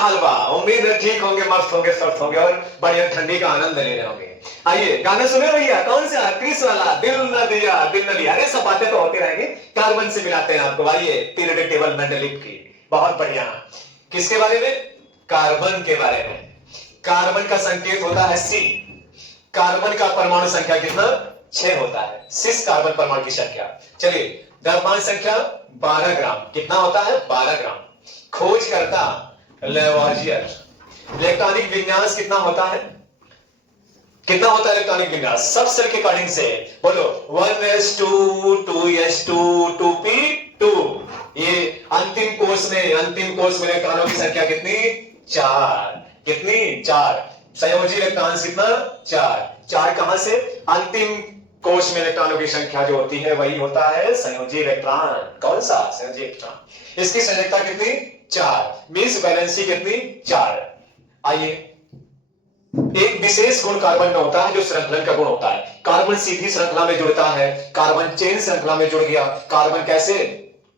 हाल बा? उम्मीद है ठीक होंगे, मस्त होंगे, स्वस्थ होंगे और बढ़िया ठंडी का आनंद ले रहे होंगे। आइए गाना सुने भैया, कौन सा? क्रिस वाला, दिल न दिया दिल न लिया। अरे सब बातें तो होती रहेंगी, कार्बन से मिलाते हैं आपको। आइए, पीरियडिक टेबल मेंडलीव की, बहुत बढ़िया। किसके बारे में? कार्बन के बारे में। कार्बन का संकेत होता है सी। कार्बन का परमाणु संख्या कितना? 6 होता है। 6 कार्बन परमाणु की संख्या। चलिए, द्रव्यमान संख्या 12 ग्राम। कितना होता है? 12 ग्राम। खोज करता लेवोजियर। इलेक्ट्रॉनिक विन्यास कितना होता है? कितना होता है इलेक्ट्रॉनिक विन्यास? सब सेल के अकॉर्डिंग से बोलो। 1s2 2s2 2p2। ये अंतिम कोर्स में इलेक्ट्रॉनों की संख्या कितनी? 4। कितनी? 4। संयोजी इलेक्ट्रॉन कितना? 4। 4 कहां से? अंतिम कोश में इलेक्ट्रॉनों की संख्या जो होती है वही होता है संयोजी इलेक्ट्रॉन। कौन सा? संयोजी इलेक्ट्रॉन। इसकी संयोजकता कितनी? 4। मिस वैलेंसी कितनी? 4। आइए, एक विशेष गुण कार्बन में होता है जो श्रृंखलन का गुण होता है। कार्बन सीधी श्रृंखला में जुड़ता है, कार्बन चेन श्रृंखला में जुड़ गया, कार्बन कैसे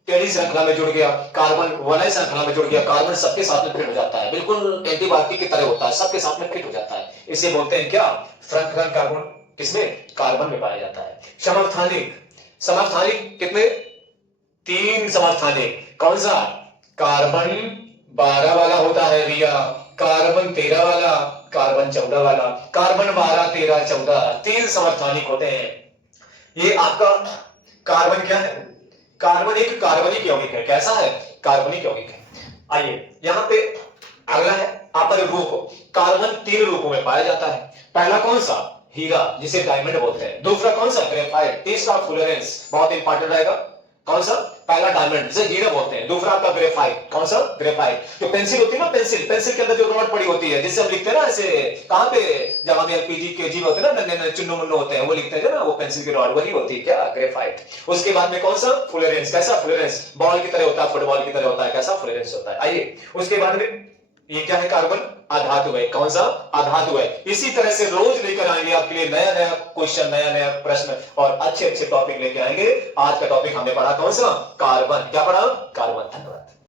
टेढ़ी श्रृंखला में जुड़ गया, कार्बन वलय श्रृंखला में जुड़ गया, कार्बन सबके साथ में फिट हो जाता है। बिल्कुल एंटीबायोटिक की तरह होता है, सबके साथ में फिट हो जाता है। इसे बोलते हैं क्या? श्रृंखलन का गुण। किसमें? कार्बन में पाया जाता है। समस्थानिक। समस्थानिक कितने? 3 समस्थानिक। कौन सा? कार्बन 12 वाला होता है भैया, कार्बन 13 वाला, कार्बन 14 वाला। कार्बन 12 13 14 3 समस्थानिक होते हैं। ये आपका कार्बन क्या है? कार्बन एक कार्बनिक यौगिक है। कैसा है? कार्बनिक यौगिक है। आइए, यहां पे अगला है अपर रूप। कार्बन 3 रूपों में पाया जाता है। पहला कौन सा? हीरा, जिसे डायमंड बोलते हैं। दूसरा कौन सा? ग्रेफाइट। तीसरा फ्लोरेंस, बहुत इंपॉर्टेंट रहेगा। कौन सा? पहला डायमंड, जिसे हीरा बोलते हैं। दूसरा आपका ग्रेफाइट। कौन सा? ग्रेफाइट। जो पेंसिल होती है ना, पेंसिल के अंदर जो रॉड पड़ी होती है, जिससे हम लिखते हैं ना, ऐसे कहां पे, जब हम एलपीजी केजी होते हैं ना, नन्हे चुन्नू मुन्नू होते हैं, वो लिखते हैं ना, वो पेंसिल की रॉड, वही होती है क्या? ग्रेफाइट। उसके बाद में कौन सा? फ्लोरेंस। कैसा? फ्लोरेंस बॉल की तरह होता है, फुटबॉल की तरह होता है। कैसा? फ्लोरेंस होता है। आइए, उसके बाद में ये क्या है? कार्बन अधातु है। कौन सा? अधातु है। इसी तरह से रोज लेकर आएंगे आपके लिए नया नया क्वेश्चन, नया नया प्रश्न और अच्छे अच्छे टॉपिक लेके आएंगे। आज का टॉपिक हमने पढ़ा कौन सा? कार्बन। क्या पढ़ा? कार्बन। धन्यवाद।